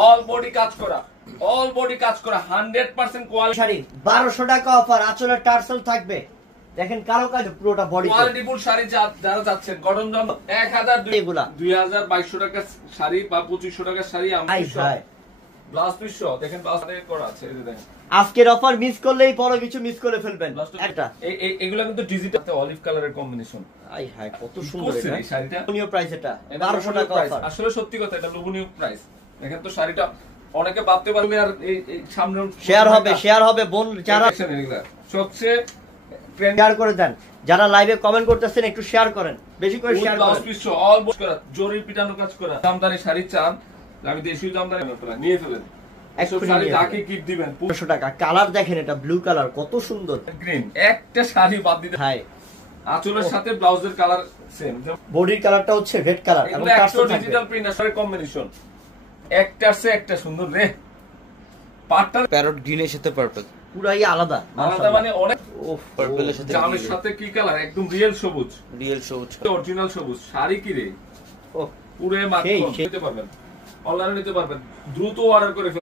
All body কাজ করা, all body কাজ করা 100% কোয়ালিটি শাড়ি 1200 টাকা অফার, আঁচলের টার্সেল থাকবে। দেখেন কারো কাজ পুরোটা বডি কোয়ালিটিফুল শাড়ি যারা চাচ্ছেন কটন জাম 2200 টাকা শাড়ি বা 2500 টাকা শাড়ি ব্লাউজ পিস দেখেন ব্লাউজ করা আছে এই যে দেখেন। আজকের অফার মিস করলেই বড় কিছু মিস করে ফেলবেন। একটা এগুলা কিন্তু ডিজিটাল অলিভ কালারের কম্বিনেশন। আই হাই কত সুন্দর এটা, এই শাড়িটা লোভনীয় প্রাইস। এটা 1200 টাকা অফার, আসলে সত্যি কথা এটা লোভনীয় প্রাইস। দেখেন তো শাড়িটা অনেকে ভাবতে পারবে আর এই সামনে শেয়ার হবে বোন যারা সবচেয়ে শেয়ার করে দেন, যারা লাইভে কমেন্ট করতেছেন একটু শেয়ার করেন, বেশি করে শেয়ার করেন। অল বডি করা জরি পিটানো কাজ করা জামদানি শাড়ি চান, আমি দেশীয় জামদানি নিয়ে ফেলেন। শাড়ি যাকে গিফট দিবেন 500 টাকা। কালার দেখেন এটা ব্লু কালার কত সুন্দর, গ্রিন একটা শাড়ি বাদ দিতে হাই আঁচলের সাথে ব্লাউজের কালার সেম, বডির কালারটা হচ্ছে রেড কালার এবং টার্সেল থাকবে। ডিজিটাল প্রিন্ট আর কম্বিনেশন একটার চেয়ে একটা সুন্দর রে। পাটটা প্যারট গ্রিনের সাথে পার্পল পুরাই আলাদা মানে অনেক পার্পলের সাথে জামের সাথে কি কালার একদম রিয়েল সবুজ, রিয়েল সবুজ অরিজিনাল সবুজ শাড়ি কি রে ও পুরো মাত্র নিতে পারবেন, অনলাইনে নিতে পারবেন, দ্রুত অর্ডার করে